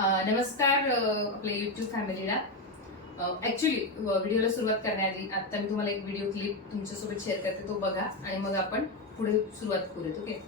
नमस्कार आपल्या युट्यूब फॅमिलीला. ऍक्च्युली व्हिडिओला सुरुवात करण्याआधी आता मी तुम्हाला एक व्हिडिओ क्लिप तुमच्यासोबत शेअर करते, तो बघा आणि मग आपण पुढे सुरुवात करूयात. ओके.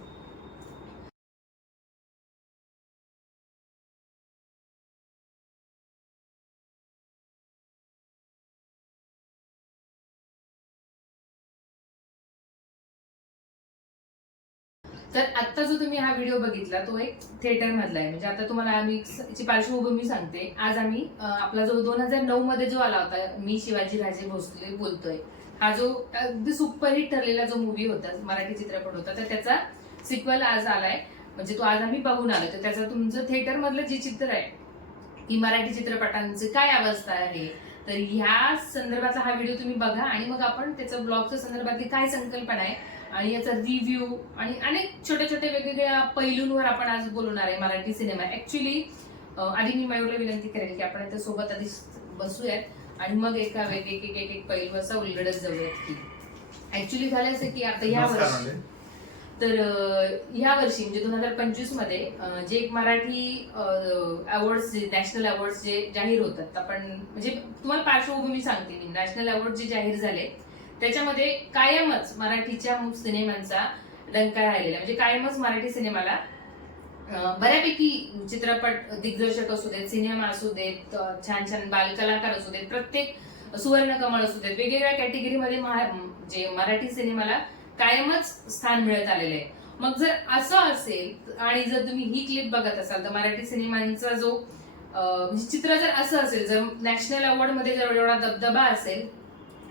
तर आता जो तुम्ही हा व्हिडिओ बघितला तो एक थिएटर मधला आहे. म्हणजे आता तुम्हाला आम्ही याची पार्श्वभूमी सांगते. आज आम्ही आपला जो 2009 मध्ये जो आला होता मी शिवाजी राजे भोसले बोलतोय, हा जो अगदी सुपरहिट ठरलेला जो मूवी होता, मराठी चित्रपट होता, तर त्याचा सिक्वल आज आलाय. म्हणजे तो आज आम्ही बघून आलो. तर त्याचं तुमचं थिएटर मधलं जे चित्र आहे की मराठी चित्रपटांची काय अवस्था आहे, तर ह्या संदर्भातला हा व्हिडिओ तुम्ही बघा आणि मग आपण त्याचं ब्लॉगच्या संदर्भातली काय संकल्पना आहे आणि याचा रिव्ह्यू आणि अनेक छोट्या छोट्या वेगवेगळ्या पैलूंवर आपण आज बोलणार आहे मराठी सिनेमा. ऍक्च्युली आधी मी मयूरला विनंती करेल की आपण इथे सोबत आधी बसूयात आणि मग एक एक पैलू असा उलगडत जाऊयात. की ऍक्च्युली झालं असं की आता या वर्षी, तर ह्या वर्षी म्हणजे 2025 मध्ये जे एक मराठी अवॉर्ड्स, नॅशनल अवॉर्ड्स जे जाहीर होतात, आपण म्हणजे तुम्हाला पार्श्वभूमी सांगते मी. नॅशनल अवॉर्ड जे जाहीर झाले त्याच्यामध्ये कायमच मराठीच्या सिनेमांचा डंका राहिलेला. म्हणजे कायमच मराठी सिनेमाला बऱ्यापैकी चित्रपट दिग्दर्शक असू देत, सिनेमा असू देत, छान छान बालकलाकार असू देत, प्रत्येक सुवर्ण कमळ असू देत, वेगवेगळ्या कॅटेगरीमध्ये जे मराठी सिनेमाला कायमच स्थान मिळत आलेलं आहे. मग जर असं असेल आणि जर तुम्ही ही क्लिप बघत असाल तर मराठी सिनेमांचा जो म्हणजे चित्र जर असं असेल, जर नॅशनल अवॉर्ड मध्ये जर एवढा दबदबा असेल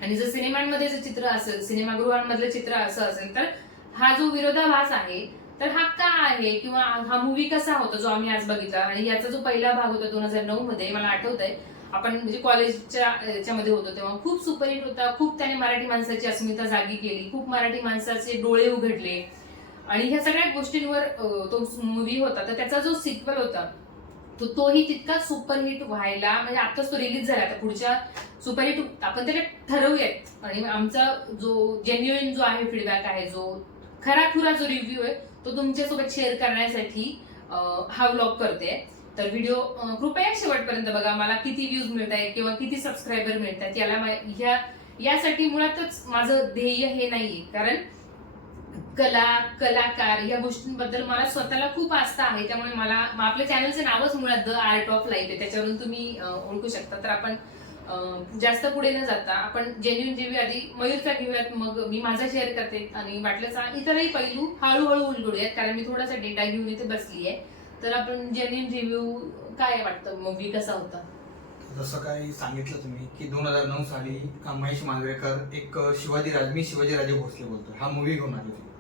आणि जर सिनेमांमध्ये जर चित्र असेल, सिनेमागृहांमधलं चित्र असं असेल, तर हा जो विरोधाभास आहे तर हा का आहे, किंवा हा मूवी कसा होता जो आम्ही आज बघितला. आणि याचा जो पहिला भाग होता 2009 मध्ये, मला आठवतंय आपण म्हणजे कॉलेजच्या याच्यामध्ये होतो तेव्हा खूप सुपरहिट होता. खूप त्याने मराठी माणसाची अस्मिता जागी केली, खूप मराठी माणसाचे डोळे उघडले आणि ह्या सगळ्या गोष्टींवर तो मूवी होता. तर त्याचा जो सिक्वल होता तोही तितकाच सुपरहिट व्हायला, म्हणजे आताच तो रिलीज झाला, आता पुढच्या सुपरहिट आपण त्याला ठरवूयात. आणि आमचा जो जेन्युइन जो आहे फीडबॅक आहे, जो खराखुरा जो रिव्ह्यू आहे, तो तुमच्यासोबत शेअर करण्यासाठी हा व्लॉग करते. तर व्हिडिओ कृपया शेवटपर्यंत बघा. मला किती व्ह्यूज मिळत आहेत किंवा किती सबस्क्रायबर मिळत आहेत यासाठी मुळातच माझं ध्येय हे नाहीये, कारण कलाकार या गोष्टींबद्दल मला स्वतःला खूप आस्था आहे. त्यामुळे मला आपल्या चॅनलचं नावच मुळात द आर्ट ऑफ लाईफ आहे, त्याच्यावरून तुम्ही ओळखू शकता. तर आपण जास्त पुढे न जाता आपण जेन्युइन रिव्ह्यू आधी मयूरचा घेऊयात, मग मी माझा शेअर करते आणि वाटल्याचा इतरही पैलू हळूहळू उलगडूयात, कारण मी थोडासा डेटा घेऊन इथे बसली आहे. तर आपण जेन्युइन रिव्ह्यू काय वाटतं, मूवी कसा होता. जसं काही सांगितलं तुम्ही की 2009 साली महेश मांजरेकर एक मी शिवाजीराजे भोसले बोलतोय हा मूवी घेऊन आले होते.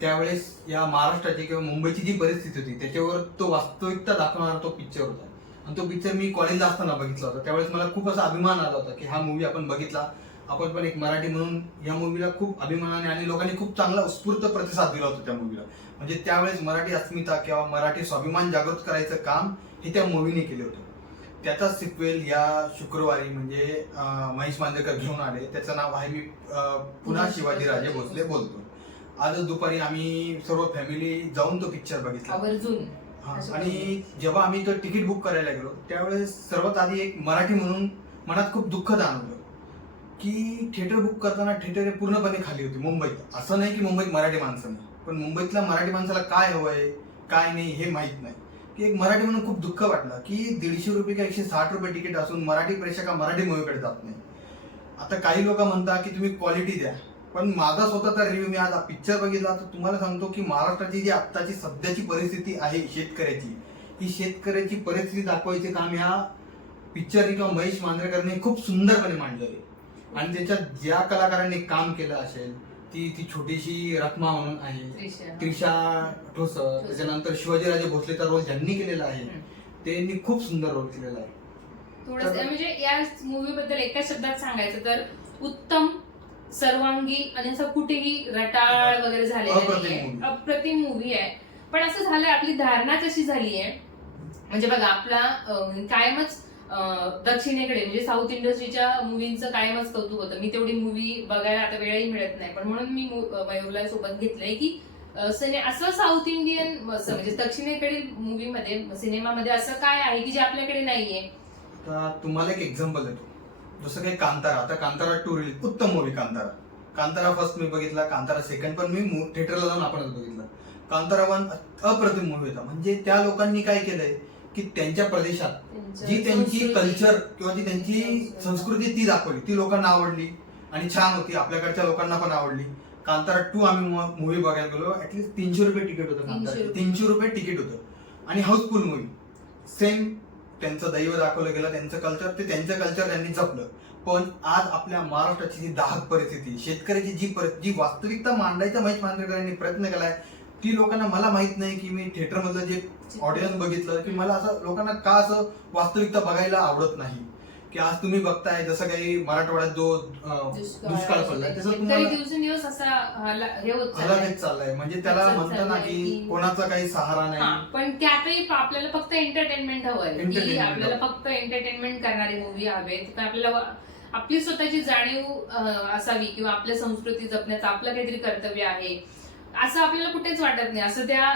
त्यावेळेस या महाराष्ट्राची किंवा मुंबईची जी परिस्थिती होती त्याच्यावर तो वास्तविकता दाखवणारा तो पिक्चर होता. आणि तो पिक्चर मी कॉलेजला असताना बघितला होता. त्यावेळेस मला खूप असा अभिमान आला होता की हा मूवी आपण बघितला. आपण पण एक मराठी म्हणून या मूवीला खूप अभिमानाने आणि लोकांनी खूप चांगला उत्स्फूर्त प्रतिसाद दिला होता त्या मूवीला. म्हणजे त्यावेळेस मराठी अस्मिता किंवा मराठी स्वाभिमान जागृत करायचं काम हे त्या मूवीने केले होते. त्याचा सिक्वेल या शुक्रवारी म्हणजे महेश मांजरेकर घेऊन आले. त्याचं नाव आहे मी पुन्हा शिवाजीराजे भोसले बोलतो. आज दुपारी आम्ही सर्व फॅमिली जाऊन तो पिक्चर बघितला. आणि जेव्हा आम्ही तो तिकीट बुक करायला गेलो त्यावेळेस सर्वात आधी एक मराठी म्हणून मनात खूप दुःख जाणवलं की थिएटर बुक करताना थिएटर पूर्णपणे खाली होती मुंबईत. असं नाही की मुंबईत मराठी माणसं नाही, पण मुंबईतल्या मराठी माणसाला काय हवंय काय नाही हे माहीत नाही. की एक मराठी म्हणून खूप दुःख वाटलं की 150 रुपये का 160 रुपये तिकीट असून मराठी प्रेक्षक मराठी मूवीकडे जात नाही. आता काही लोक म्हणतात की तुम्ही क्वालिटी द्या, पण माझा स्वतःचा रिव्ह्यू मी आज पिक्चर बघितला तर तुम्हाला सांगतो की महाराष्ट्राची जी आत्ताची सध्याची परिस्थिती आहे शेतकऱ्याची, ही शेतकऱ्याची परिस्थिती दाखवायचे काम ह्या पिक्चरने किंवा महेश मांजरेकरने खूप सुंदरपणे मांडले. आणि त्याच्यात ज्या कलाकारांनी काम केलं असेल ती छोटीशी रखमा म्हणून आहे, त्रिशा ठोसर, त्याच्यानंतर शिवाजीराजे भोसलेचा रोल ज्यांनी केलेला आहे त्यांनी खूप सुंदर रोल केलेला आहे. थोडस म्हणजे या मूवी बद्दल एका शब्दात सांगायचं तर उत्तम, सर्वांगी आणि असं कुठेही रटाळ वगैरे झालेलं अप्रतिम मूवी आहे. पण असं झालंय, आपली धारणाच अशी झाली आहे, म्हणजे बघा आपला कायमच दक्षिणेकडे म्हणजे साऊथ इंडस्ट्रीच्या मूवींचं कायमच कौतुक होतं. मी तेवढी मूवी बघायला आता वेळही मिळत नाही, पण म्हणून मी मयूरला सोबत घेतलंय की असं साऊथ इंडियन म्हणजे दक्षिणेकडील मूवीमध्ये सिनेमामध्ये असं काय आहे की जे आपल्याकडे नाहीये? आता तुम्हाला एक एक्झाम्पल देतो. जसं काही कांतारा, आता कांतारा 2 रिलीज, उत्तम मूवी कांतारा. कांतारा फर्स्ट मी बघितला, कांतारा सेकंड पण मी थिएटरला जाऊन आपणच बघितला. कांतारा 1 अप्रतिम मूवी होता. म्हणजे त्या लोकांनी काय केलंय की त्यांच्या प्रदेशात जी त्यांची कल्चर किंवा जी त्यांची संस्कृती ती दाखवली, ती लोकांना आवडली आणि छान होती, आपल्याकडच्या लोकांना पण आवडली. कांतारा 2 आम्ही मूवी बघायला गेलो, ऍटलीस्ट 300 रुपये तिकीट होतं. कांतारा 300 रुपये तिकीट होतं आणि हाऊसफुल मूवी. सेम त्यांचं दैव दाखवलं गेलं, त्यांचं कल्चर, ते त्यांचं कल्चर त्यांनी जपलं. पण आज आपल्या महाराष्ट्राची जी दाहक परिस्थिती, शेतकऱ्याची जी वास्तविकता मांडायचा महेश मांजरेकरांनी प्रयत्न केलाय, ती लोकांना, मला माहित नाही की मी थिएटर मधलं जे ऑडियन्स बघितलं की मला असं लोकांना का असं वास्तविकता बघायला आवडत नाही. की आज तुम्ही बघताय जसं काही मराठवाड्यात जो दुष्काळ पडलाय त्याचं तुम्हाला दिवसेंदिवस असा हे होत हलाखीत चाललाय. म्हणजे त्याला म्हणतो ना की कोणाचा काही सहारा नाही. पण त्यातही आपल्याला फक्त एंटरटेनमेंट हवंय, की Entertainment आपल्याला फक्त एंटरटेनमेंट करणारी मूवी हवेत. पण आपल्याला आपली स्वतःची जाणीव असावी किंवा आपल्या संस्कृती जपण्याचं आपलं काहीतरी कर्तव्य आहे असं आपल्याला कुठेच वाटत नाही. असं त्या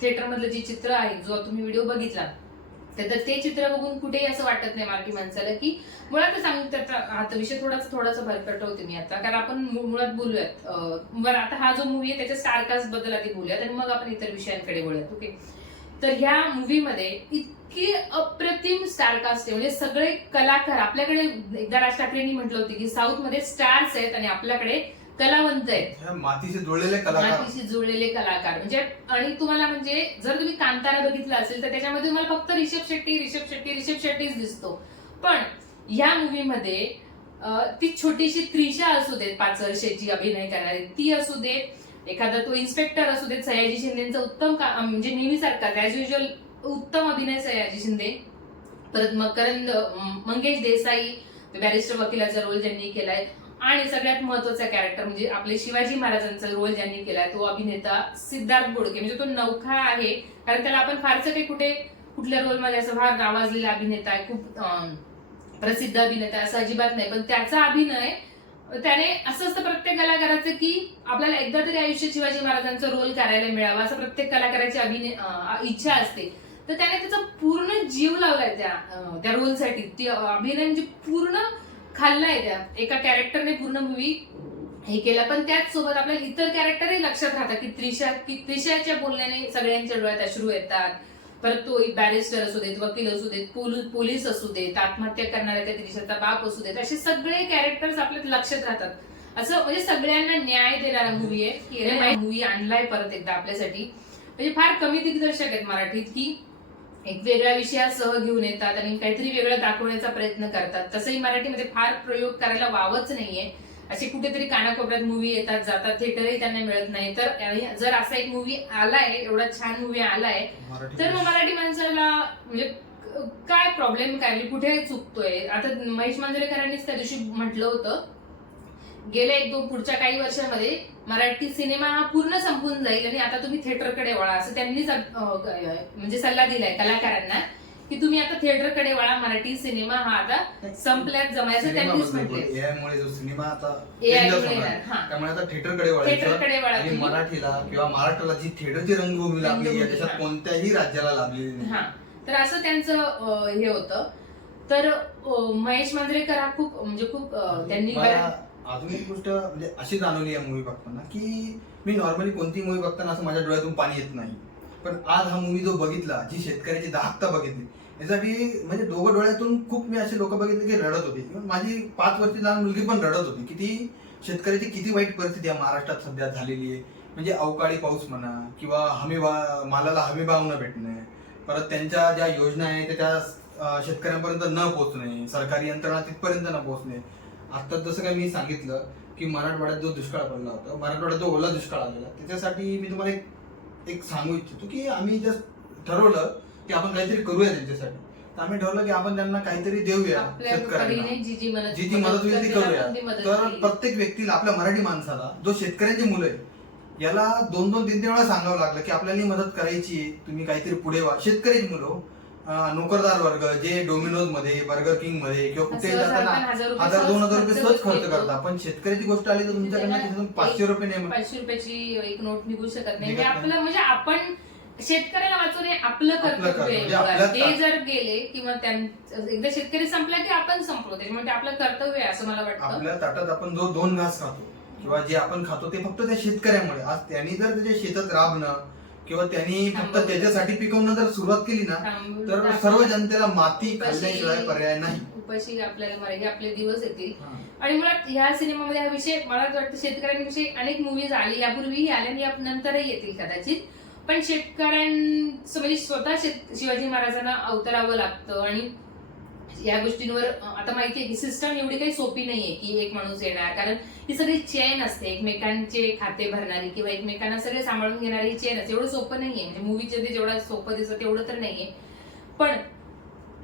थिएटर मधलं जे चित्र आहे, जो तुम्ही व्हिडिओ बघितला, तर ते चित्र बघून कुठेही असं वाटत नाही मराठी माणसाला की मुळात सांगू. त्याचा आता विषय थोडासा भरकटवते मी आता, कारण आपण मुळात बोलूयात. बरं, आता हा जो मूवी आहे त्याच्या स्टारकास्ट बद्दल आधी बोलूयात आणि मग आपण इतर विषयांकडे बोलूयात. ओके, तर ह्या मूवीमध्ये इतकी अप्रतिम स्टारकास्ट आहे. म्हणजे सगळे कलाकार आपल्याकडे, एकदा राज ठाकरेंनी म्हटलं होतं की साऊथ मध्ये स्टार्स आहेत आणि आपल्याकडे कलावंत आहेत, मातीशी जुळलेले कलाकार. म्हणजे आणि तुम्हाला म्हणजे जर तुम्ही कांतारा बघितला असेल तर त्याच्यामध्ये तुम्हाला फक्त रिषभ शेट्टीच दिसतो. पण या मूवीमध्ये ती छोटीशी त्रिशा असू देत, 5 वर्षाची अभिनय करणारी ती असू देत, एखादा तो इन्स्पेक्टर असू देत, सयाजी शिंदेचा उत्तम म्हणजे नेहमीसारखा ऍज युजल उत्तम अभिनय सयाजी शिंदे. परत मकरंद मंगेश देसाई, बॅरिस्टर वकिलाचा रोल ज्यांनी केलाय, आणि सगळ्यात महत्वाचा कॅरेक्टर म्हणजे आपले शिवाजी महाराजांचा रोल ज्यांनी केलाय तो अभिनेता सिद्धार्थ बोडके. म्हणजे तो नवखा आहे, कारण त्याला आपण फारसं काही कुठल्या रोलमध्ये असं फार नावाजलेला अभिनेता आहे, खूप प्रसिद्ध अभिनेता असं अजिबात नाही. पण त्याचा अभिनय, त्याने असं असतं प्रत्येक कलाकाराचं की आपल्याला एकदा तरी आयुष्यात शिवाजी महाराजांचा रोल करायला मिळावा असं प्रत्येक कलाकाराची इच्छा असते. तर त्याने त्याचा पूर्ण जीव लावलाय त्या रोलसाठी. ती अभिनय म्हणजे पूर्ण खाल्लाय त्या एका कॅरेक्टरने पूर्ण मूवी हे केलं. पण त्याच सोबत आपल्याला इतर कॅरेक्टरही लक्षात राहतात की त्रिशाच्या बोलण्याने सगळ्यांच्या डोळ्यात अश्रू येतात. परत तो बॅरिस्टर असू देत, वकील असू देत, पोलीस असू देत, आत्महत्या करणाऱ्या त्या त्रिशाचा बाप असू देत, असे सगळे कॅरेक्टर्स आपल्या लक्षात राहतात. असं म्हणजे सगळ्यांना न्याय देणारा मूवी आहे की मूवी आणलाय परत एकदा आपल्यासाठी. म्हणजे फार कमी दिग्दर्शक आहेत मराठीत की एक वेगळ्या विषयासह घेऊन येतात आणि काहीतरी वेगळं दाखवण्याचा प्रयत्न करतात. तसंही मराठीमध्ये फार प्रयोग करायला वावच नाहीये. असे कुठेतरी कानाकोपऱ्यात मूवी येतात जातात, थिएटरही त्यांना मिळत नाही. तर जर असा एक मूवी आलाय, एवढा छान मूवी आलाय, तर मग मराठी माणसाला म्हणजे काय प्रॉब्लेम, काय म्हणजे कुठे चुकतोय. आता महेश मांजरेकरांनीच त्या दिवशी म्हटलं होतं गेल्या पुढच्या काही वर्षांमध्ये मराठी सिनेमा हा पूर्ण संपून जाईल आणि आता तुम्ही थिएटरकडे वळा, असं त्यांनीच म्हणजे सल्ला दिलाय कलाकारांना की तुम्ही आता थिएटरकडे वळा, मराठी सिनेमा हा आता संपल्यात जमायचं त्यांनीच म्हटले. एआयमुळे जो सिनेमा आता त्यामुळे आता थिएटरकडे वळायचं आणि मराठीला किंवा महाराष्ट्राला जी थिएटरची रंगभूमी लाभली त्याच्यात कोणत्याही राज्याला लाभलेली नाही. तर असं त्यांचं हे होतं. तर महेश मांजरेकर हा खूप त्यांनी अजून एक गोष्ट म्हणजे अशी जाणवली या मूवी बघताना की मी नॉर्मली कोणतीही मूवी बघताना असं माझ्या डोळ्यातून पाणी येत नाही. पण आज हा मूवी जो बघितला, जी शेतकऱ्याची दाहकता बघितली, यासाठी म्हणजे दोघं डोळ्यातून खूप मी असे लोक बघितले की रडत होते. माझी 5 वर्षाची लहान मुलगी पण रडत होती. किती शेतकऱ्याची किती वाईट परिस्थिती आहे महाराष्ट्रात सध्या झालेली आहे. म्हणजे अवकाळी पाऊस म्हणा किंवा मालाला हमी भाव न भेटणे, परत त्यांच्या ज्या योजना आहेत त्या शेतकऱ्यांपर्यंत न पोहोचणे, सरकारी यंत्रणा तिथपर्यंत न पोहोचणे. आता जसं काही मी सांगितलं की मराठवाड्यात जो दुष्काळ पडला होता, मराठवाड्यात जो ओला दुष्काळ आलेला, त्याच्यासाठी मी तुम्हाला एक सांगू इच्छितो की आम्ही जस्ट ठरवलं की आपण काहीतरी करूया त्यांच्यासाठी. तर आम्ही ठरवलं की आपण त्यांना काहीतरी देऊया, शेतकऱ्यांना जी मदत होईल ती करूया. तर प्रत्येक व्यक्तीला, आपल्या मराठी माणसाला, जो शेतकऱ्यांची मुलं आहे, याला 2-2, 3-3 वेळा सांगावं लागलं की आपल्याला मदत करायची, तुम्ही काहीतरी पुढे व्हा. शेतकऱ्याची मुलं नोकरदार वर्ग जे डोमिनोज मध्ये, बर्गर किंग मध्ये किंवा कुठे सहज जाताना हजार रुपये 1000-2000 रुपये सहज खर्च येतो. करतात. पण शेतकऱ्याची गोष्ट आली तर तुमच्याकडनं तिथून 500 रुपये नाही. 500 रुपयाची एक नोट निघू शकत नाही. निघत हे आपलं म्हणजे आपण शेतकऱ्याला वाचवणे आपलं कर्तव्य म्हणजे आहे. आपल्या- ते जर गेले किंवा एकदा शेतकरी संपला की आपण संपलो, त्याच्यामुळे ते आपलं कर्तव्य आहे असं मला वाटतं. आपल्या ताटात आपण जो 2 घास खातो किंवा जे आपण खातो ते फक्त त्या शेतकऱ्यामुळे. आज त्यांनी जर त्याच्या शेतात राबणं किंवा त्यांनी फक्त त्याच्यासाठी पिकवणं जर सुरुवात केली ना तर सर्व जनतेला माती खाल्ल्याशिवाय पर्याय नाही. उपाशी आपल्याला मराठी आपले दिवस येतील. आणि मुळात ह्या सिनेमामध्ये हा विषय मला वाटतं शेतकऱ्यांविषयी अनेक मूवीज आली, यापूर्वीही आल्या आणि या नंतरही येतील कदाचित. पण शेतकऱ्यांचं म्हणजे स्वतः शिवाजी महाराजांना अवतरावं लागतं आणि या गोष्टींवर आता माहितीये की सिस्टम एवढी काही सोपी नाहीये की एक माणूस येणार, कारण ही सगळी चेन असते, एकमेकांचे खाते भरणारी किंवा एकमेकांना सगळे सांभाळून घेणारी ही चेन असते. एवढं सोपं नाहीये, म्हणजे मूवीचे ते जेवढं सोपं दिसतं तेवढं तर नाहीये. पण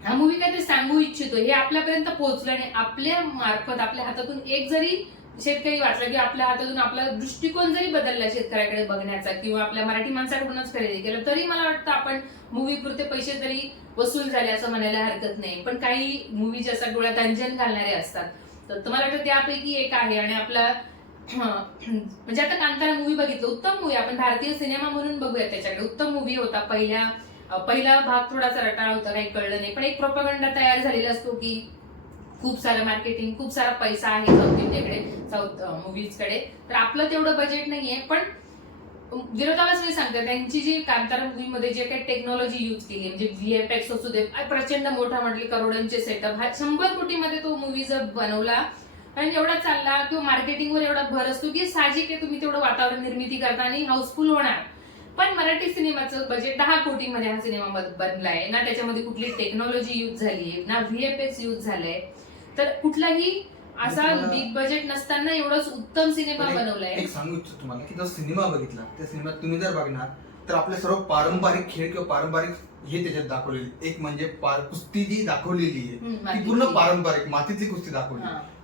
हा मूवी काहीतरी सांगू इच्छितो हे आपल्यापर्यंत पोहोचलं आणि आपल्या मार्फत आपल्या हातातून एक जरी शेतकरी वाचला की आपल्या हातातून आपला दृष्टिकोन जरी बदलला शेतकऱ्याकडे बघण्याचा किंवा आपल्या मराठी माणसाकडूनच खरेदी केलं तरी मला वाटतं आपण मूवी पुरते पैसे तरी वसूल झाले असं म्हणायला हरकत नाही. पण काही मूवी जे असतात डोळ्यात अंजन घालणारे असतात, तर मला वाटतं त्यापैकी एक आहे. आणि आपला म्हणजे आता कांतारा मूवी बघितलं, उत्तम मूवी, आपण भारतीय सिनेमा म्हणून बघूया त्याच्याकडे, उत्तम मूवी होता. पहिला भाग थोडासा रटाळ होता, काही कळलं नाही, पण एक प्रोपगंडा तयार झालेला असतो की खूप सारं मार्केटिंग, खूप सारा पैसा आहे साऊथ इंडियाकडे, साऊथ मूवीजकडे, तर आपलं तेवढं बजेट नाहीये. पण विरोधाभास मी सांगते, त्यांची जी कांतारा मूवीमध्ये जे काही टेक्नॉलॉजी यूज केली, म्हणजे व्हीएफएक्स असू दे, प्रचंड मोठा म्हटले करोडांचे सेटअप, हा 100 कोटीमध्ये तो मूवी जर बनवला आणि एवढा चालला किंवा मार्केटिंगवर एवढा भर असतो की साहजिक आहे तुम्ही तेवढं वातावरण निर्मिती करता आणि हाऊसफुल होणार. पण मराठी सिनेमाचं बजेट 10 कोटीमध्ये हा सिनेमा बनलाय ना, त्याच्यामध्ये कुठली टेक्नॉलॉजी यूज झालीये ना, व्हीएफएक्स यूज झालंय, तर कुठलाही असा बिग बजेट नसताना एवढाच उत्तम सिनेमा बनवलाय. एक सांगू इच्छितो तुम्हाला की तो सिनेमा बघितला, त्या सिनेमात तुम्ही जर बघणार तर आपले सर्व पारंपरिक खेळ किंवा पारंपरिक हे त्याच्यात दाखवलेले. एक म्हणजे कुस्ती जी दाखवलेली आहे ती पूर्ण पारंपरिक मातीची कुस्ती दाखवली.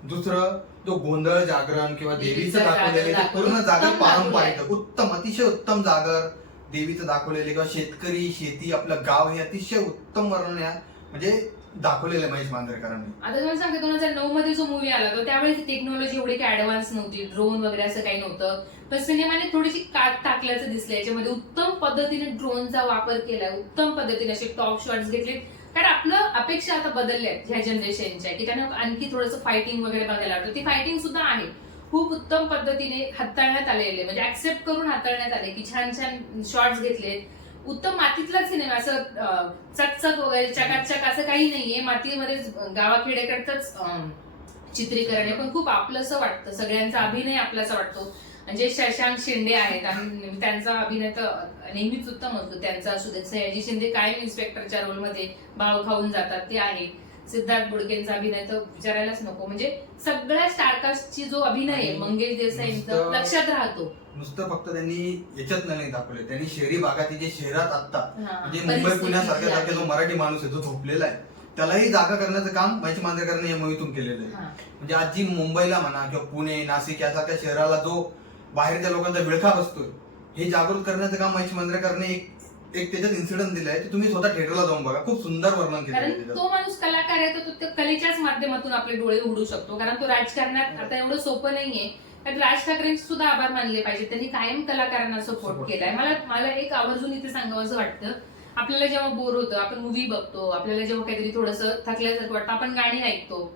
दुसरं जो गोंधळ जागरण किंवा देवीचं दाखवलेले ते पूर्ण जागर पारंपरिक उत्तम, अतिशय उत्तम जागर देवीचं दाखवलेले किंवा शेतकरी, शेती, आपलं गाव हे अतिशय उत्तम वर्णन म्हणजे दाखवलेलं महेश मांजरेकरांनी. आता तुम्हाला सांगते 2009 मध्ये जो मूवी आला तो त्यावेळेस टेक्नॉलॉजी एवढी काही ऍडव्हान्स नव्हती, ड्रोन वगैरे असं काही नव्हतं, पण सिनेमाने थोडीशी काट टाकल्याचं दिसलं. याच्यामध्ये उत्तम पद्धतीने ड्रोनचा वापर केलाय, उत्तम पद्धतीने असे टॉप शॉट्स घेतले, कारण आपलं अपेक्षा आता बदलल्या आहेत ह्या जनरेशनच्या की त्यांना आणखी थोडंसं फायटिंग वगैरे बघायला आवडतं. ती फायटिंग सुद्धा आहे, खूप उत्तम पद्धतीने हाताळण्यात आलेले, म्हणजे ऍक्सेप्ट करून हाताळण्यात आले की छान छान शॉट्स घेतलेत. उत्तम मातीतला सिनेमा, असं चकचक वगैरे चकाचक असं काही नाहीये, मातीमध्ये गावाखेड्याकडचंच चित्रीकरण आहे, पण खूप आपलंसं वाटतं, सगळ्यांचा अभिनय आपलासा वाटतो. म्हणजे शशांक शिंदे आहेत आणि त्यांचा अभिनय तर नेहमीच उत्तम असतो, त्यांचा असू दे. सयाजी शिंदे कायम इन्स्पेक्टरच्या रोलमध्ये भाव खाऊन जातात ते आहे. सिद्धार्थ बुडकेंचा अभिनय तर विचारायलाच नको, म्हणजे सगळ्या स्टारकास्टची जो अभिनय आहे मंगेश देसाईंचा लक्षात राहतो. नुसतं फक्त त्यांनी याच्यात नाही दाखवले, त्यांनी शहरी भागात जे शहरात आता म्हणजे मुंबई पुण्यासारख्या जो मराठी माणूस आहे जो झोपलेला आहे त्यालाही जागा करण्याचं काम महेश मांजरेकरांनी या मूवीतून केलेलं आहे. म्हणजे आज जी मुंबईला म्हणा किंवा पुणे, नाशिक यासारख्या शहराला जो बाहेरच्या लोकांचा विळखा बसतोय हे जागृत करण्याचं काम महेश मांजरेकरांनी एक त्याच्यात इन्सिडेंट दिलाय, ते तुम्ही स्वतः थिएटरला जाऊन बघा, खूप सुंदर वर्णन केलं. कारण तो माणूस कलाकार आहे, तो त्या कलेच्याच माध्यमातून आपले डोळे उघडू शकतो, कारण तो राजकारणात आता एवढं सोपं नाहीये. कारण राज ठाकरेंचे सुद्धा आभार मानले पाहिजे, त्यांनी कायम कलाकारांना सपोर्ट केलाय. मला एक आवर्जून इथे सांगावं असं वाटतं, आपल्याला जेव्हा बोर होतं, आपण मूवी बघतो, आपल्याला जेव्हा काहीतरी थोडंसं थकल्यासारखं वाटतं, आपण गाणी ऐकतो.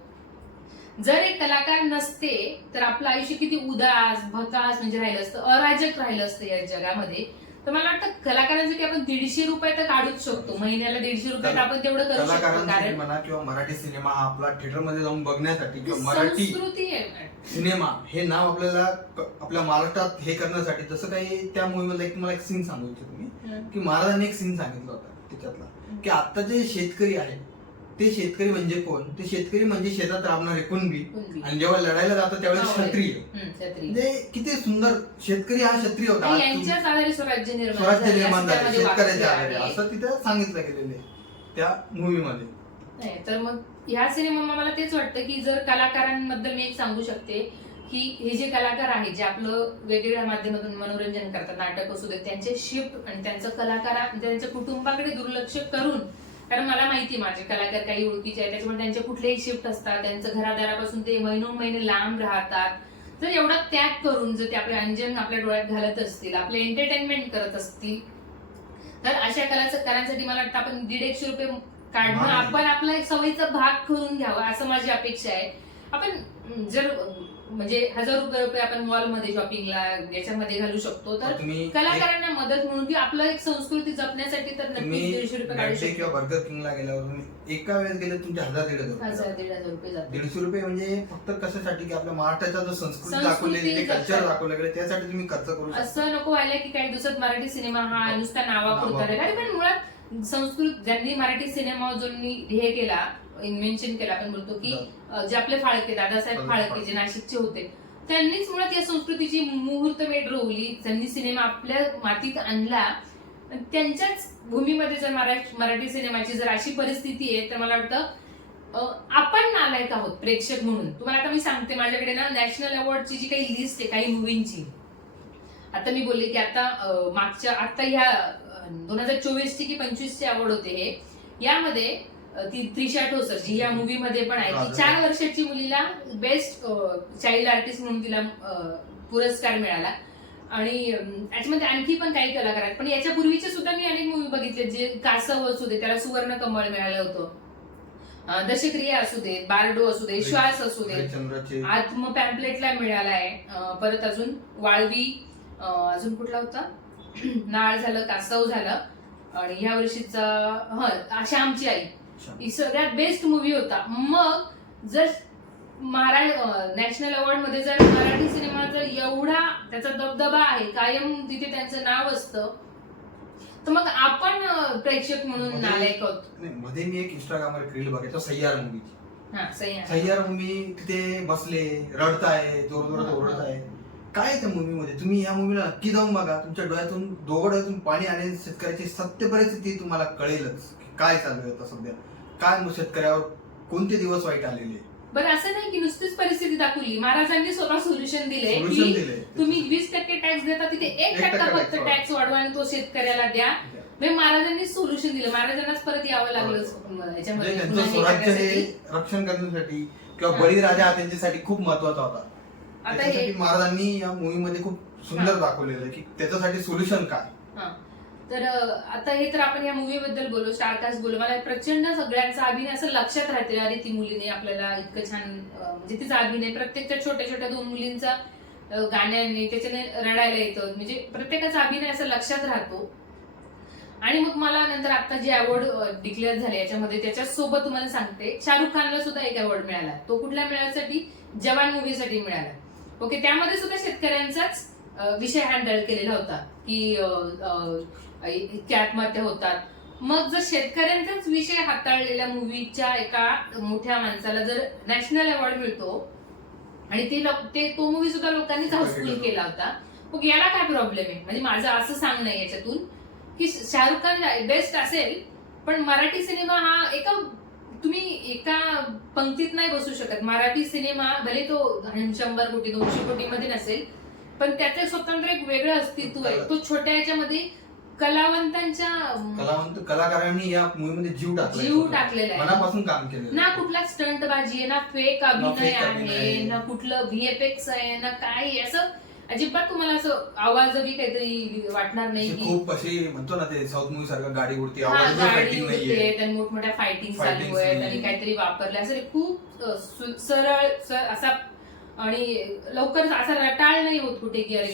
जर एक कलाकार नसते तर आपलं आयुष्य किती उदास भकास म्हणजे राहिलं असतं, अराजक राहिलं असतं या जगामध्ये. तर मला वाटतं कलाकारांसाठी आपण 150 रुपये तर काढूच शकतो, महिन्याला 150 रुपये आपण तेवढं करू शकतो. कारण म्हणा किंवा मराठी सिनेमा हा आपला थिएटरमध्ये जाऊन बघण्यासाठी किंवा मराठी संस्कृती आहे सिनेमा हे नाव आपल्याला आपल्या महाराष्ट्रात हे करण्यासाठी, जसं काही त्या मूवीमध्ये तुम्हाला एक सीन सांगू इच्छितो मी की महाराजांनी एक सीन सांगितलं होता त्याच्यातला की आता जे शेतकरी आहे ते शेतकरी म्हणजे कोण, ते शेतकरी म्हणजे शेतात राबणारे कुणबी, आणि जेव्हा लढायला जातात त्यावेळेस क्षत्रिय. म्हणजे किती सुंदर, शेतकरी हा क्षत्रिय होता, यांच्याच आधारे स्वराज्य निर्माण झाले, शेतकऱ्याच्या आधारे, असं तिथे सांगितलं गेलेलं आहे त्या मूवीमध्ये. तर मग ह्या सिनेमा मला तेच वाटतं की जर कलाकारांबद्दल मी एक सांगू शकते की हे जे कलाकार आहेत जे आपलं वेगवेगळ्या माध्यमातून मनोरंजन करतात, नाटक असू दे, त्यांचे शिफ्ट आणि त्यांचं त्यांच्या कुटुंबाकडे दुर्लक्ष करून कारण मला माहिती माझे कलाकार काही ओळखीचे आहेत, त्याच्यामुळे त्यांचे कुठलेही शिफ्ट असतात, त्यांचं घरादारापासून ते महिने लांब राहतात. जर एवढा त्याग करून जर ते आपले अंजन आपल्या डोळ्यात घालत असतील, आपले एंटरटेनमेंट करत असतील, तर अशा कलाकारांसाठी मला वाटतं आपण 150 रुपये काढणं आपण आपला एक सवयीचा भाग करून घ्यावा असं माझी अपेक्षा आहे. आपण जर म्हणजे 1000 रुपये आपण मॉलमध्ये शॉपिंगला याच्यामध्ये घालू शकतो, तर कलाकारांना मदत म्हणून की आपलं एक संस्कृती जपण्यासाठी तर नक्कीच 150 रुपये काढू शकतो. किंवा बर्गर किंगला गेल्यावर तुम्ही एका वेळेस गेले तुमचे 1000-1500 रुपये जातात. 150 रुपये म्हणजे फक्त कशासाठी की आपल्या महाराष्ट्राचा जो संस्कृती दाखवलेली ते कल्चर दाखवलं गेलं त्यासाठी तुम्ही खर्च करू शकता. असं नको व्हायला की काही दिवसात मराठी सिनेमा हा नुसता नावापुरता राहिला. पण मुळात संस्कृत ज्यांनी मराठी सिनेमा ज्यांनी हे केला, इन्व्हेन्शन केलं, आपण बोलतो की जे आपले फाळके, दादासाहेब फाळके जे नाशिकचे होते, त्यांनीच मुळात या संस्कृतीची मुहूर्तमेढ रोवली. त्यांनी सिनेमा आपल्या मातीत आणला. त्यांच्याच भूमीमध्ये जर मराठी सिनेमाची जर अशी परिस्थिती आहे, तर मला वाटतं आपण नालायक आहोत प्रेक्षक म्हणून. तुम्हाला आता मी सांगते, माझ्याकडे ना नॅशनल अवॉर्डची जी काही लिस्ट आहे काही मूवींची, आता मी बोलले की आता ह्या 2024 की 25 अवॉर्ड होते हे, यामध्ये ती त्रिशा ठोसर जी या मूवी मध्ये पण आहे, ती 4 वर्षाची मुलीला बेस्ट चाइल्ड आर्टिस्ट म्हणून तिला पुरस्कार मिळाला. आणि याच्यामध्ये आणखी पण काही कलाकार आहेत, पण याच्या पूर्वीचे सुद्धा मी अनेक मूवी बघितले, जे कासव असू दे त्याला सुवर्ण कमळ मिळालं होतं, दशक्रिया असू दे, बारडो असू दे, श्वास असू दे, आत्म पॅम्पलेटला मिळालाय, परत अजून वाळवी, अजून कुठला होता, नाळ झालं, कासव झालं, आणि ह्या वर्षीचा श्यामची आई, ही सगळ्यात बेस्ट मूवी होता. मग जर नॅशनल अवॉर्ड मध्ये जर मराठी सिनेमाचा एवढा त्याचा दबदबा आहे, कायम तिथे त्यांचं नाव असतं, तर मग आपण प्रेक्षक म्हणून नालायक आहोत. मध्ये मी एक इंस्टाग्रामवर रील बघितलं सय्यार मूवीची. सय्यार मूवी, तिथे बसले रडताय, जोरजोरात ओरडताय. काय त्या मूवी मध्ये तुम्ही या मूवीला नक्की जाऊन बघा, तुमच्या डोळ्यातून डोळ्यातून पाणी आले, शेतकऱ्याची सत्य परिस्थिती तुम्हाला कळेलच काय चालू आहे आता सध्या, काय शेतकऱ्यावर कोणते दिवस वाईट आलेले. बरं, असं नाही की नुसतीच परिस्थिती दाखवली, महाराजांनी स्वतः सोल्युशन दिले की तुम्ही 20% टॅक्स देता, तिथे 1% फक्त टॅक्स वाढवा आणि तो शेतकऱ्याला द्या. महाराजांनी सोल्युशन दिलं, महाराजांनाच परत यावं लागलं याच्यामध्ये. त्यांचं स्वराज्य हे रक्षण करण्यासाठी किंवा बळीराजा हा त्यांच्यासाठी खूप महत्वाचा होता. आता हे महाराजांनी या मूवी मध्ये खूप सुंदर दाखवलेलं आहे की त्याच्यासाठी सोल्युशन काय. तर आता हे तर आपण या मूवी बद्दल बोललो, स्टारकास्ट बोललो, मला प्रचंड सगळ्यांचा अभिनय असं लक्षात राहते, अरे ती मुलीने आपल्याला इतकं छान म्हणजे तिचा अभिनय, प्रत्येकच्या छोट्या छोट्या 2 मुलींचा गाण्याने त्याच्याने रडायला येतं, म्हणजे प्रत्येकाचा अभिनय असं लक्षात राहतो. आणि मग मला नंतर आता जे अवॉर्ड डिक्लेअर झाले याच्यामध्ये, त्याच्यासोबत तुम्हाला सांगते, शाहरुख खानला सुद्धा एक अवॉर्ड मिळाला. तो कुठल्या मिळाल्यासाठी? जवान मूवीसाठी मिळाला. ओके, त्यामध्ये सुद्धा शेतकऱ्यांचाच विषय हँडल केलेला होता की इतक्या आत्महत्या होतात. मग जर शेतकऱ्यांचाच विषय हाताळलेल्या मूवीच्या एका मोठ्या माणसाला जर नॅशनल अवॉर्ड मिळतो, आणि तो मूवी सुद्धा लोकांनीच हाऊसफुल केला होता, मग याला काय प्रॉब्लेम आहे? म्हणजे माझं असं सांगणं आहे याच्यातून की शाहरुख खान बेस्ट असेल, पण मराठी सिनेमा हा तुम्ही एका पंक्तीत नाही बसू शकत. मराठी सिनेमा भले तो 100 कोटी 200 कोटी मध्ये नसेल, पण त्याचं स्वतंत्र एक वेगळं अस्तित्व आहे. तो छोट्या याच्यामध्ये कलाकारांनी या मूवीमध्ये जीव टाकलेला आहे, मनापासून काम केलं. ना कुठला स्टंट बाजी आहे, ना फेक अभिनय आहे, ना कुठलं व्हीएफएक्स आहे, ना काय असं अजिबात तुम्हाला असं आवाजही काहीतरी वाटणार नाही. खूप अशी म्हणतो ना ते साऊथ मूवी सारखं गाडी उडते, गाडी उडते, आणि मोठमोठ्या फायटिंग चालू आहेत आणि काहीतरी वापरले असं खूप सरळ असा, आणि लवकर असा रटाळ नाही होत कुठे की अरे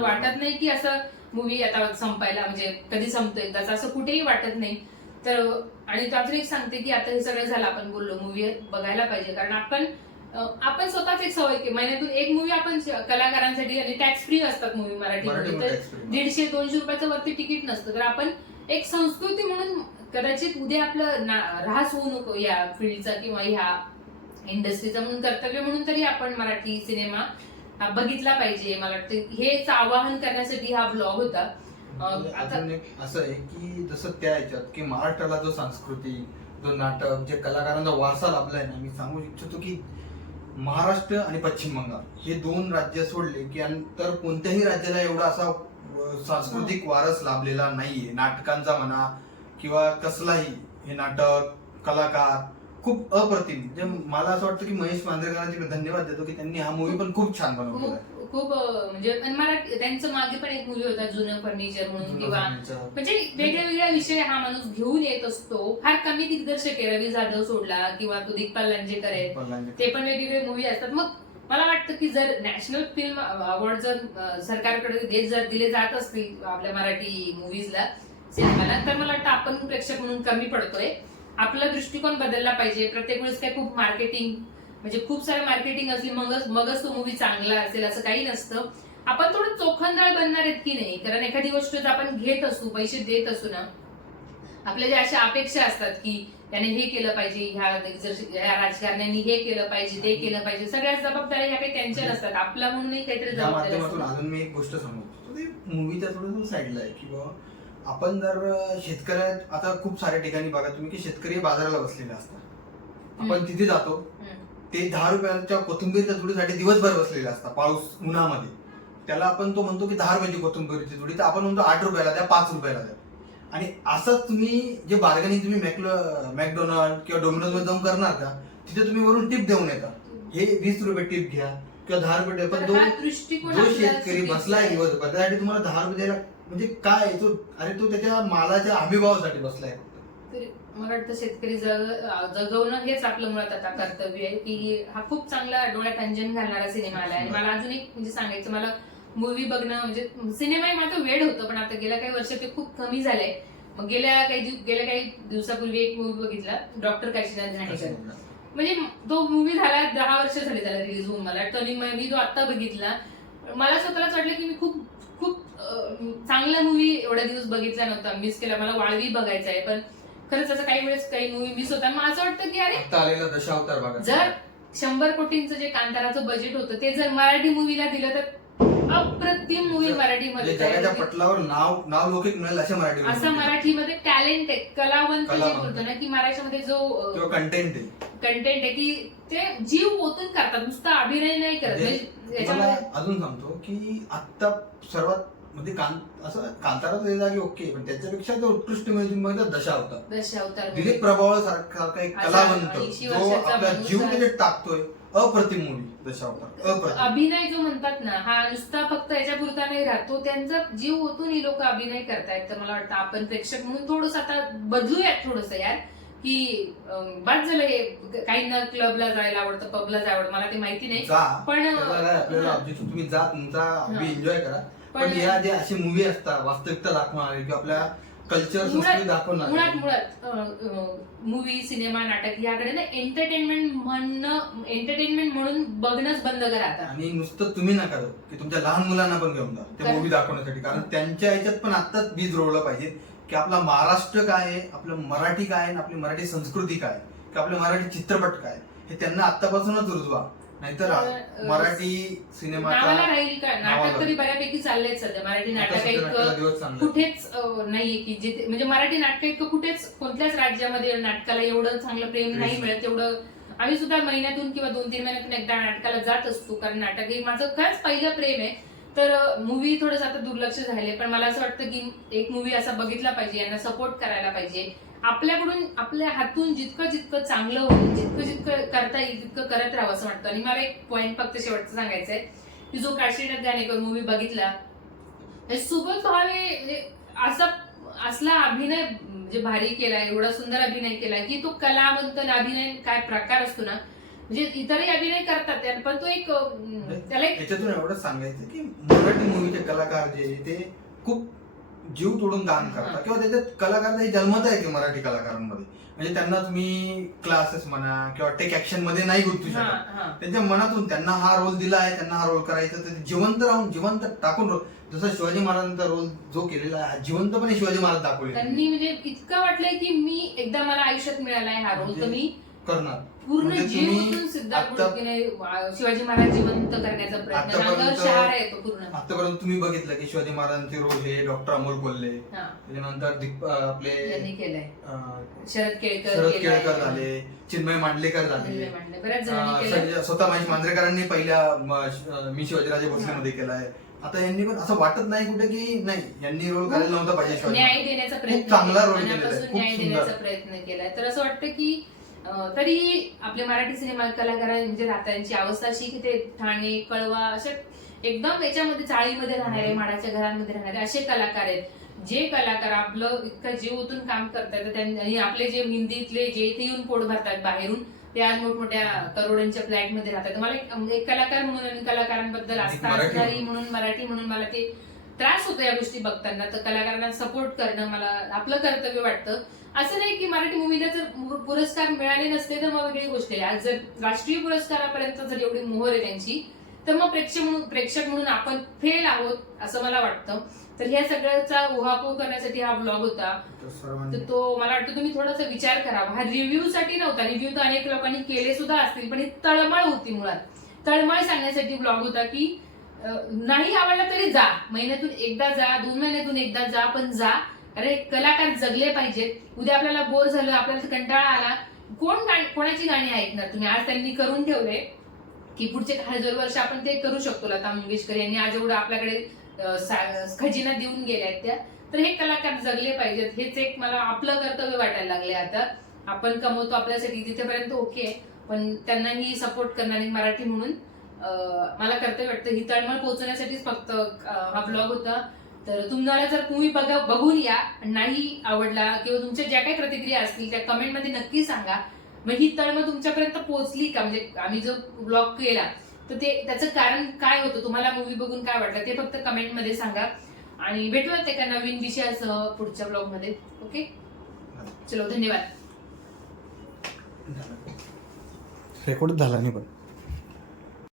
वाटत नाही की असं मूवी आता संपायला म्हणजे कधी संपतोय त्याचं, असं कुठेही वाटत नाही. तर आणि त्यातून एक सांगते की आता हे सगळं झालं, आपण बोललो मूवी बघायला पाहिजे, कारण आपण स्वतःच एक सवय की महिन्यातून एक मूवी आपण कलाकारांसाठी, आणि टॅक्स फ्री असतात मूवी मराठीमध्ये, तर 150-200 रुपयाचं वरती तिकीट नसतं. तर आपण एक संस्कृती म्हणून कदाचित उद्या आपलं ऱ्हास होऊ नको या फील्डचा किंवा ह्या इंडस्ट्रीचा, म्हणून कर्तव्य म्हणून तरी आपण मराठी सिनेमा बघितला पाहिजे. मला वाटतं हेच आवाहन करण्यासाठी हा ब्लॉग होता. अजून एक असं आहे की जसं त्या याच्यात की महाराष्ट्राला जो संस्कृती, जो नाटक, जे कलाकारांचा वारसा लाभलाय ना, मी सांगू इच्छितो की महाराष्ट्र आणि पश्चिम बंगाल हे 2 राज्य सोडले की तर कोणत्याही राज्याला एवढा असा सांस्कृतिक वारस लाभलेला नाहीये. नाटकांचा म्हणा किंवा कसलाही हे नाटक कलाकार खूप अप्रतिम. म्हणजे मला असं वाटतं की महेश मांजरेकरांचे धन्यवाद देतो की त्यांनी हा मूवी पण खूप छान बनवलेला आहे. खूप म्हणजे आणि मला त्यांचं मागे पण एक मूवी होता जुनं फर्निचर म्हणून, किंवा म्हणजे वेगळ्या विषय हा माणूस घेऊन येत असतो. फार कमी दिग्दर्शक आहे, रवी जाधव सोडला किंवा तो दिग्पाल लांजेकर आहे, ते पण वेगवेगळे मूवी असतात. मग मला वाटतं की जर नॅशनल फिल्म अवॉर्ड जर सरकारकडे जर दिले जात असतील आपल्या मराठी मूवीजला, सिनेमाला, तर मला वाटतं आपण प्रेक्षक म्हणून कमी पडतोय. आपला दृष्टिकोन बदलला पाहिजे. प्रत्येक वेळेस काय खूप मार्केटिंग म्हणजे खूप सारे मार्केटिंग असली मगच तो मूवी चांगला असेल असं काही नसतं. आपण थोडं चोखंदळ बनणार आहेत की नाही, कारण एखादी गोष्ट जर आपण घेत असू, पैसे देत असू ना, आपल्या ज्या अशा अपेक्षा असतात की त्याने हे केलं पाहिजे, ह्या राजकारण्यांनी हे केलं पाहिजे, ते केलं पाहिजे, सगळ्या जबाबदाऱ्या ह्या काही त्यांच्या नसतात, आपला म्हणूनही काहीतरी जबाबदारी माध्यमातून अजून मी एक गोष्ट सांगतो, ते मूवीच्या थोडं साईडला आहे की बाबा आपण जर शेतकऱ्या, आता खूप साऱ्या ठिकाणी बघा तुम्ही की शेतकरी बाजाराला बसलेले असतात, आपण तिथे जातो, ते 10 रुपयाच्या कोथिंबीरच्या जुडीसाठी दिवसभर बसलेले असतात पाऊस उन्हामध्ये. त्याला आपण तो म्हणतो की 10 रुपयाची कोथिंबीरची जुडी, तर आपण म्हणतो 8 रुपयाला द्या, 5 रुपयाला द्या. आणि असंच तुम्ही जे बार्गेनिंग तुम्ही मॅकडोनाल्ड किंवा डोमिनोज मध्ये जाऊन करणार का, तिथे तुम्ही वरून टिप देऊन येता, हे 20 रुपये टिप घ्या किंवा 10 रुपये टिप. पण जो शेतकरी बसलाय दिवसभर त्यासाठी तुम्हाला 10 रुपये द्यायला म्हणजे काय तो, अरे तो त्याच्या मालाच्या हमीभावासाठी बसलाय. मला वाटतं शेतकरी जगवणं हेच आपलं मुळात आता कर्तव्य आहे. की हा खूप चांगला डोळ्यात अंजन घालणारा सिनेमा आला आहे. मला अजून एक म्हणजे सांगायचं, मला मूवी बघणं म्हणजे सिनेमा माझं वेळ होतं, पण आता गेल्या काही वर्षात ते खूप कमी झालंय. मग गेल्या काही दिवसापूर्वी एक मूवी बघितला, डॉक्टर काशीनाथ घाणेकर. म्हणजे तो मूवी झाला 10 वर्ष झाली त्याला रिलीज होऊन. मला टर्निंग मी तो आता बघितला, मला स्वतःलाच वाटलं की मी खूप चांगला मूवी एवढ्या दिवस बघितला नव्हता, मिस केला. मला वाळवी बघायचा आहे, पण खरंच असं काही वेळेस काही मूवी मिस होता. मग असं वाटतं की अरे दशावतार बघा, जर 100 कोटींचं जे कांताराचं बजेट होतं ते जर मराठी मूवीला दिलं तर अप्रतिम मूवी मराठीमध्ये जगाच्या पटलावर नाव लौकिक मिळेल असं मराठीमध्ये टॅलेंट आहे, कलावंत जे बोलतो ना की मराठीमध्ये जो कंटेंट आहे की ते जीव ओतून करतात, नुसता अभिनय नाही करत. अजून सांगतो की आता सर्वात म्हणजे असं कांतारा जागी ओके, पण त्याच्यापेक्षा जो उत्कृष्ट म्हणजे दशावतार दिलीप प्रभावळ सारखा एक कलावंत जो आपला जीव त्याच्यात टाकतोय, अप्रतिम मूवी दशावतार. अभिनय जो म्हणतात ना, हा नुसता फक्त याच्यापुरता नाही राहतो, त्यांचा जीव ओतून ही लोक अभिनय करतायत. तर मला वाटतं आपण प्रेक्षक म्हणून थोडंसं आता बदलूयात थोडस यार, की बाद झालं हे. काहींना क्लबला जायला आवडतं, पबला जायला आवडतं, मला ते माहिती नाही, पण आपल्याला तुम्ही जा, तुमचा हॉबी एन्जॉय करा. पण या जे अशी मूवी असतात वास्तविकता दाखवणारी किंवा आपल्या कल्चर संस्कृती दाखवणारी, मुळात मूवी सिनेमा नाटक याकडे ना एंटरटेनमेंट म्हणून बघणंच बंद करा आता. आणि नुसतं तुम्ही नका की तुमच्या लहान मुलांना पण घेऊन जा ते मूवी दाखवण्यासाठी, कारण त्यांच्या ह्याच्यात पण आताच बीज रोवलं पाहिजे की आपला महाराष्ट्र काय आहे, आपलं मराठी काय आहे, आपली मराठी संस्कृती काय, की आपले मराठी चित्रपट काय, हे त्यांना आतापासूनच रुजवा. नाहीतर मराठी सिनेमा राहील का नाटक तरी बऱ्यापैकी चाललंय सध्या. मराठी नाटक कुठेच नाहीये की जिथे म्हणजे मराठी नाटक इतकं कुठेच कोणत्याच राज्यामध्ये नाटकाला एवढं चांगलं प्रेम नाही मिळत तेवढं. आम्ही सुद्धा महिन्यातून किंवा 2-3 महिन्यातून एकदा नाटकाला जात असतो, कारण नाटक हे माझं खरंच पहिलं प्रेम आहे. तर मूवी थोडंसं आता दुर्लक्ष झाले, पण मला असं वाटतं की एक मूवी असा बघितला पाहिजे, यांना सपोर्ट करायला पाहिजे. आपल्याकडून आपल्या हातून जितकं चांगलं होईल, जितकं करता येईल तितकं करत राहावं असं वाटतं. आणि मला एक पॉइंट फक्त शेवटचं सांगायचं आहे की जो काशीनाथ घाणेकर मूवी बघितला, सुबोध भावे असला अभिनय म्हणजे भारी केलाय, एवढा सुंदर अभिनय केलाय की तो कलावंत अभिनय काय प्रकार असतो ना, म्हणजे इतरही अभिनय करतात, पण तो एक त्याला याच्यातून एवढंच सांगायचं की मराठी मूवीचे कलाकार जे ते खूप जीव तोडून काम करतात, किंवा त्याच्यात कलाकार जन्मत आहे की मराठी कलाकारांमध्ये, म्हणजे त्यांना तुम्ही क्लासेस म्हणा किंवा टेक ऍक्शन मध्ये नाही गुंतू शकत. त्यांच्या मनातून त्यांना हा रोल दिला आहे, त्यांना हा रोल करायचा, तर जिवंत राहून जिवंत टाकून, जसं शिवाजी महाराजांचा रोल जो केलेला आहे जिवंतपणे शिवाजी महाराज दाखवले. त्यांनी म्हणजे इतकं वाटलंय की मी एकदा मला आयुष्यात मिळालाय हा रोल, तर मी करणार पूर्ण जीव शिवाजी महाराज जिवंत करण्याचा प्रयत्न शहर आहे तो पूर्ण. आतापर्यंत तुम्ही बघितलं की शिवाजी महाराजांचे रोल हे डॉक्टर अमोल कोल्हे, त्याच्यानंतर आपले केलंय शरद केळकर झाले, चिन्मय मांडलेकर झाले, स्वतः महेश मांजरेकरांनी पहिल्या मी शिवाजीराजे भोसले मध्ये केलाय, आता यांनी पण असं वाटत नाही कुठे की नाही यांनी रोल करायला नव्हता पाहिजे शिवाजी न्याय महाराज. देण्याचा खूप प्रयत्न चांगला रोल केलाय, केलेला आहे, मनापासून खूप न्याय सुंदर. देण्याचा प्रयत्न केलाय. तर असं वाटतं की तरी आपले मराठी सिनेमा कलाकार म्हणजे त्यांची अवस्था अशी की ते ठाणे कळवा अशा एकदम याच्यामध्ये चाळीमध्ये राहणारे, माडाच्या घरांमध्ये राहणारे असे कलाकार आहेत. जे कलाकार आपलं इतकं जीव ओतून काम करतात आणि आपले जे हिंदीतले जे इथे येऊन पोट भरतात बाहेरून, ते आज मोठमोठ्या करोडांच्या फ्लॅट मध्ये राहतात. मला एक कलाकार म्हणून आणि कलाकारांबद्दल आस्था मराठी असणारी म्हणून मराठी म्हणून मला ते त्रास होतो या गोष्टी बघताना. तर कलाकारांना सपोर्ट करणं मला आपलं कर्तव्य वाटतं. असं नाही की मराठी मूवीला जर पुरस्कार मिळाले नसते तर मग वेगळी गोष्ट आहे. आज जर राष्ट्रीय पुरस्कारापर्यंत जर एवढी मोहर आहे त्यांची, तर मग प्रेक्षक म्हणून आपण फेल आहोत असं मला वाटतं. तर ह्या सगळ्याचा उहापोह करण्यासाठी हा ब्लॉग होता. तर सर्वांनी तर तो मला वाटतं तुम्ही थोडासा विचार करावा. हा रिव्ह्यू साठी नव्हता. रिव्ह्यू तर अनेक लोकांनी केले सुद्धा असतील, पण ही तळमळ होती. मुळात तळमळ सांगण्यासाठी ब्लॉग होता की नाही आवडला तरी जा, महिन्यातून एकदा जा, 2 महिन्यातून एकदा जा, पण जा. अरे कलाकार जगले पाहिजेत. उद्या आपल्याला बोर झालं, आपल्याला कंटाळा आला, कोणाची गाणी ऐकणार तुम्ही? आज त्यांनी करून ठेवले की पुढचे 1000 वर्ष आपण ते करू शकतो. लता मंगेशकर यांनी आज एवढं आपल्याकडे खजिना देऊन गेल्यात त्या. तर हे कलाकार जगले पाहिजेत. हेच एक मला आपलं कर्तव्य वाटायला लागले. आता आपण कमवतो आपल्यासाठी तिथेपर्यंत ओके आहे, पण त्यांनाही सपोर्ट करणारी मराठी म्हणून मला कर्तव्य वाटतं. ही तळमळ पोहोचवण्यासाठीच फक्त हा ब्लॉग होता. तर तुम्हाला जर तुम्ही बघून या, नाही आवडला किंवा तुमच्या ज्या काही प्रतिक्रिया असतील त्या कमेंटमध्ये नक्की सांगा. मग ही तळमळ तुमच्यापर्यंत पोहोचली का? म्हणजे आम्ही जो ब्लॉग केला तर ते त्याचं कारण काय होतं, तुम्हाला मूवी बघून काय वाटलं ते फक्त कमेंटमध्ये सांगा. आणि भेटूयात एका नवीन विषयासह पुढच्या ब्लॉग मध्ये. ओके, चलो, धन्यवाद. रेकॉर्ड झाला नाही पण